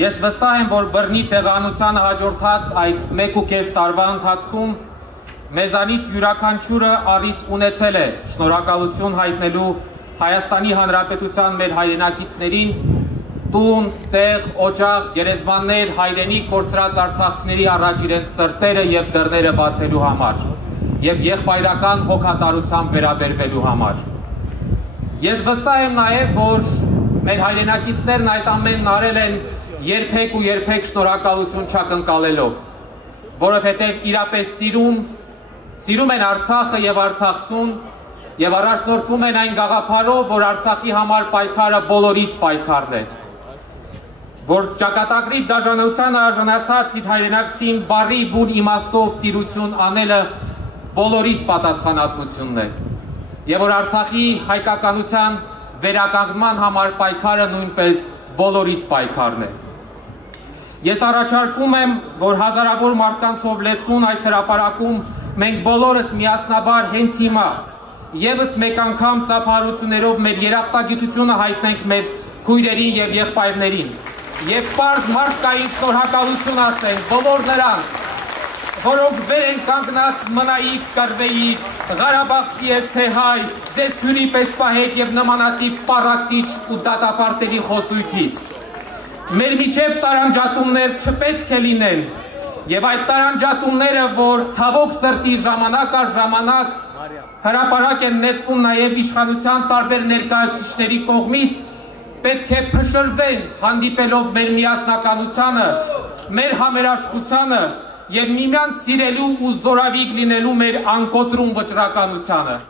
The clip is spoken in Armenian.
Ես վստահ եմ, որ բռնի տեղանությանը հաջորդած այս 1.5 տարվա ընթացքում մեզանից յուրաքանչյուրը առիթ ունեցել է շնորհակալություն հայտնելու Հայաստանի Հանրապետության մեր հայրենակիցներին, տուն, տեղ, օջախ, գերեզմաններ, հայրենիք կորցրած արցախցիների առաջ իրենց սրտերը եւ դռները բացելու համար եւ եղբայրական հոգատարությամբ վերաբերվելու համար։ Ես վստահ եմ նաեւ, որ մեր հայրենակիցներն այդ ամենն արել են երբեք ու երբեք շնորհակալություն չակնկալելով, որովհետեւ իրապես սիրում են Արցախը եւ արցախցուն եւ առաջնորդվում են այն գաղափարով, որ Արցախի համար պայքարը բոլորից պայքարն է, որ ճակատագրի դաժանությանը արժանացած իր հայրենակցին բարի բուն իմաստով տիրություն անելը բոլորից պատասխանատվությունն է, եւ որ Արցախի հայկականության վերականգնման համար պայքարը նույնպես բոլորից պայքարն է։ Ես առաջարկում եմ, որ հազարավոր մարդկանցով լեցուն այս հրապարակում մենք բոլորս միասնաբար հենց հիմա եւս մեկ անգամ ծափահարություններով մեր երախտագիտությունը հայտնենք մեր քույրերին եւ եղբայրներին եւ պարզ մարդկային շնորհակալություն ասենք բոլոր նրանց, որոնք վեր են կանգնած մնայիք, կռվեիք, Ղարաբաղցի ես թե հայ, ձեզ հյուրի պես պահեք եւ նմանատիպ պառակտիչ ու դատապարտելի խոսույթից։ Մեր միջև տարանջատումներ չպետք է լինեն եւ այդ տարանջատումները, որ ցավոք սրտի ժամանակ առ ժամանակ հրապարակ են նետվում նաեւ իշխանության տարբեր ներկայացուցիչների կողմից, պետք է փշրվեն հանդիպելով մեր միասնականությանը, մեր համերաշխությանը եւ միմյանց սիրելու ու զորավիգ լինելու մեր անկոտրում վճռականությանը։